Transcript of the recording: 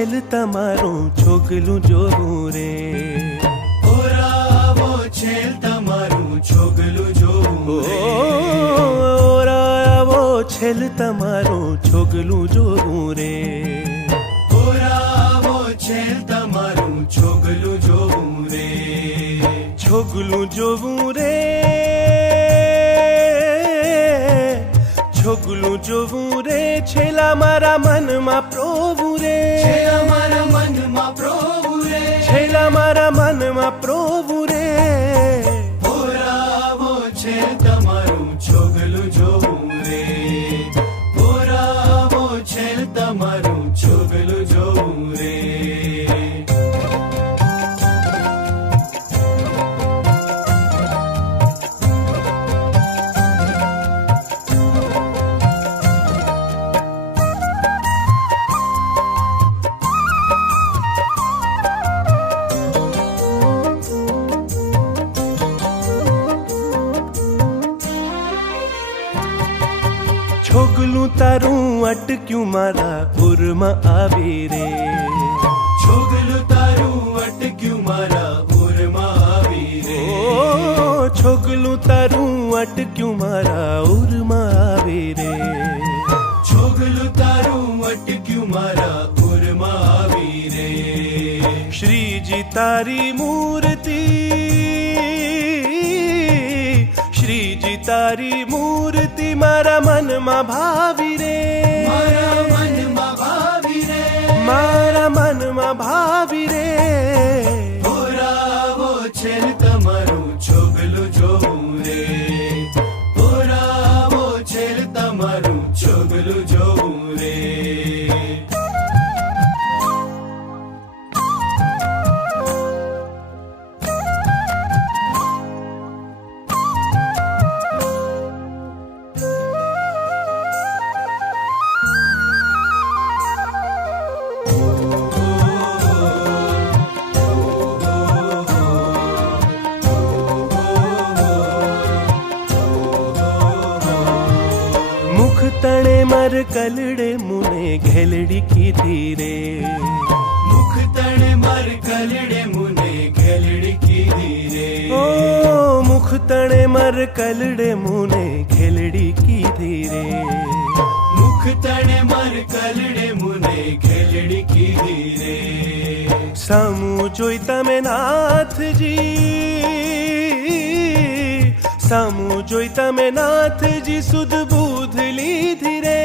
છેલ તમારું છોગલું જોવું રે ઓરાવો છેલ તમારું છોગલું જોવું રે ઓરાવો છેલ તમારું છોગલું જોવું રે ઓરાવો છેલ તમારું છોગલું જોવું રે છોગલું જોવું રે છોગલું જોવું રે છેલા મારા મનમાં પ્રોવું રે છેલ્લા મારા મનમાં પ્રભુ રે છેલા મારા મનમાં પ્રોવું રે ઓરાવો છેલ તમારું છોગલું જોવું રે ઓરાવો છેલ તમારું છોગલું જોવું રે છોગલું તારું અટક્યું મારા ઉરમાં આવી રે છોગલું તારું અટક્યું મારા ઉરમાં આવી રે ઓ છોગલું તારું અટક્યું મારા ઉરમાં આવી રે છોગલું તારું અટક્યું મારા ઉરમાં આવી રે શ્રીજી તારી મૂર્તિ શ્રીજી તારી મૂર્તિ મારા મનમાં ભાવી રે મારા મનમાં ભાવી રે મારા મનમાં ભાવી રે ઓરાવો છેલ તમારું છોગલું જોવું રે ઓરાવો છેલ તમારું છોગલું જોવું રે મુખ તણે મર કલડે મુને ઘેલડી કીધી રે મુખ તણે માર કલડે મુને ઘેલડી કીધી રે ઓ મુખ તણે મર કલડે મુને ઘેલડી કીધી રે મુખ તણે માર કલડે મુને ઘેલડી કીધી રે સામું જોઈ તમે નાથજી સામું જોઈ તમે નાથજી સુધ બુધ લીધી રે